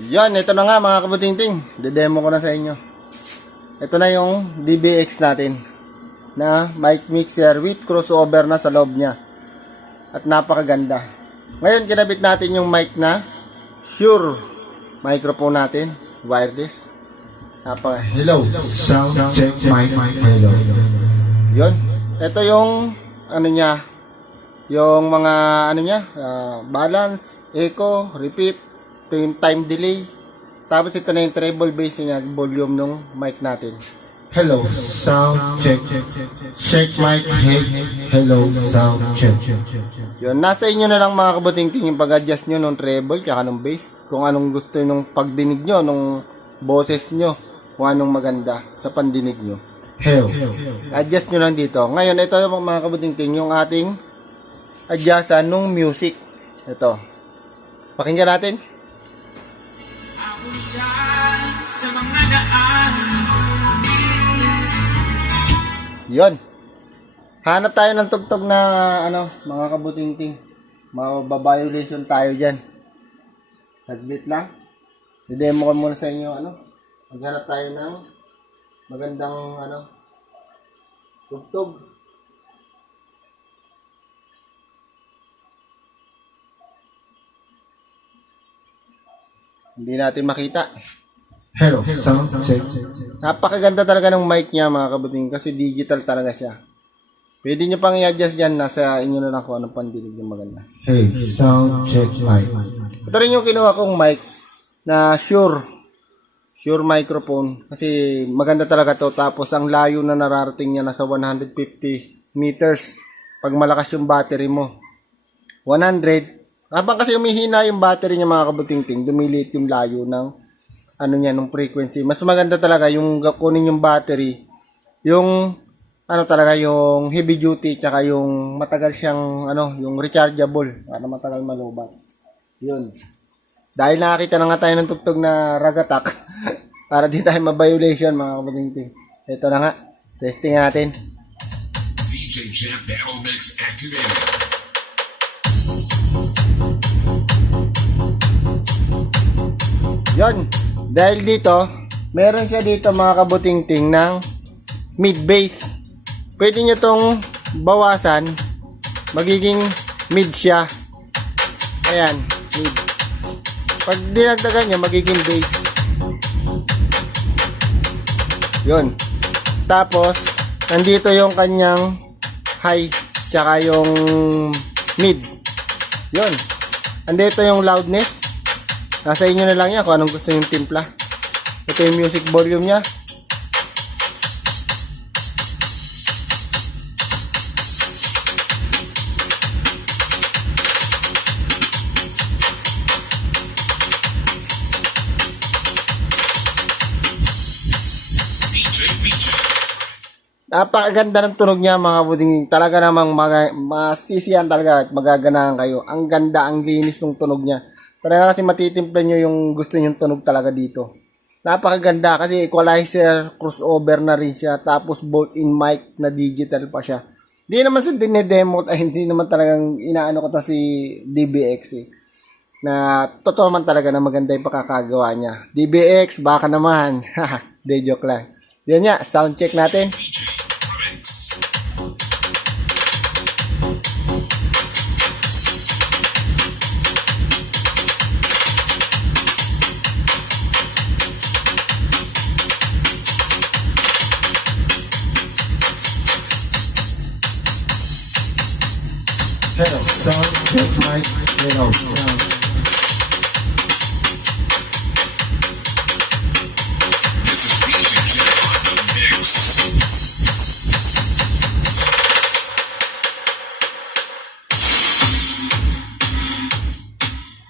Yan, ito na nga mga kabutingting. De-demo ko na sa inyo. Ito na yung DBX natin na mic mixer with crossover na sa loob niya. At napakaganda. Ngayon, kinabit natin yung mic na Shure microphone natin. Wireless. Hello, sound check mic. Hello. Yun. Ito yung ano niya. Yung mga ano niya. Balance, echo, repeat. Ito yung time delay. Tapos ito na yung treble bass niya, volume ng mic natin. Hello, sound check. Check mic. Hello, sound check. Yun, nasa inyo na lang mga kabutingting yung pag-adjust nyo ng treble tsaka ng bass. Kung anong gusto nung pagdinig nyo, nung boses nyo. Kung anong maganda sa pandinig nyo. Hello. Adjust nyo lang dito. Ngayon, ito yung mga kabutingting yung ating adjustan ng music. Ito. Pakinggan natin. Sa mga daan. Yun. Hanap tayo ng tugtog na ano, mga kabutingting. Mababiolation tayo dyan. Saglit lang. I-demo ko muna sa inyo ano. Maghanap tayo ng magandang ano, tugtog. Hindi natin makita. Hello, sound check. Napakaganda talaga ng mic niya mga kabuting kasi digital talaga siya. Pwede nyo pang i-adjust dyan, nasa inyo na lang kung anong pandinig yung maganda. Hey, sound check mic. Ito rin yung kinuha kong mic na Shure microphone kasi maganda talaga to. Tapos ang layo na nararating niya nasa 150 meters pag malakas yung battery mo. 100. Habang kasi umihina yung battery niya mga kabutingting, dumiliit yung layo ng ano niya, ng frequency. Mas maganda talaga yung kunin yung battery, yung ano talaga, yung heavy duty, tsaka yung matagal siyang ano, yung rechargeable, para matagal malubat. Yun. Dahil nakakita na nga tayo ng tugtog na ragatak, para di tayo ma-violation mga kabutingting. Ito na nga. Testing natin. DJ Champ Battle Mix activated. Yon. Dahil dito, meron siya dito mga kabutingting ng mid bass. Pwede nyo tong bawasan. Magiging mid siya. Ayan, mid. Pag dinagdagan nyo, magiging bass. Yon. Tapos, nandito yung kanyang high, tsaka yung mid. Yon. Nandito yung loudness. Nasa inyo na lang yan kung anong gusto yung timpla. Ito yung music volume niya. Napakaganda ng tunog niya mga buding. Talaga namang masisiyan talaga at magaganahan kayo. Ang ganda, ang linis ng tunog niya. Talaga kasi matitimpla nyo yung gusto nyo tunog talaga dito. Napakaganda kasi equalizer, crossover na rin siya. Tapos built-in mic na digital pa siya. Hindi naman sa dinedemo, hindi naman talagang inaano ko ta si DBX eh. Na totoo man talaga na maganda yung pakakagawa niya. DBX, baka naman. De joke lang. Yan nga, sound check natin. Hello, sound check mic. Hello, sound. This is DJ Champ on the mix.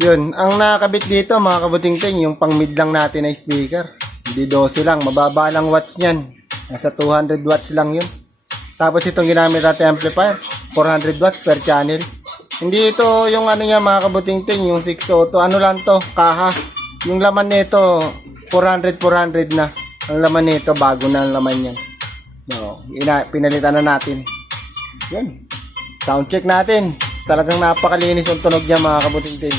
Yun, ang nakakabit dito mga kabutingting, yung pang mid lang natin na speaker. Hindi 12 lang, mababa lang watts niyan. Nasa 200 watts lang yun. Tapos itong ginamit natin amplifier, 400 watts per channel. Hindi ito yung ano niya mga kabutingting, yung 6 auto. Ano lang to, kaha. Yung laman nito, 400 na. Ang laman nito, bago na ang laman niyan. No, pinalitan na natin. Yun. Sound check natin. Talagang napakalinis ang tunog niya mga kabutingting.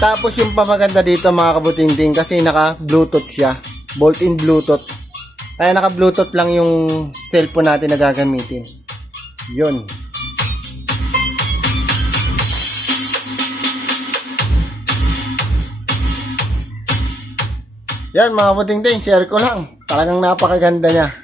Tapos yung pamaganda dito mga kabutingting kasi naka Bluetooth siya. Built-in Bluetooth. Kaya naka Bluetooth lang yung cellphone natin na gagamitin. Yun. Yan mga kabutingting, share ko lang. Talagang napakaganda niya.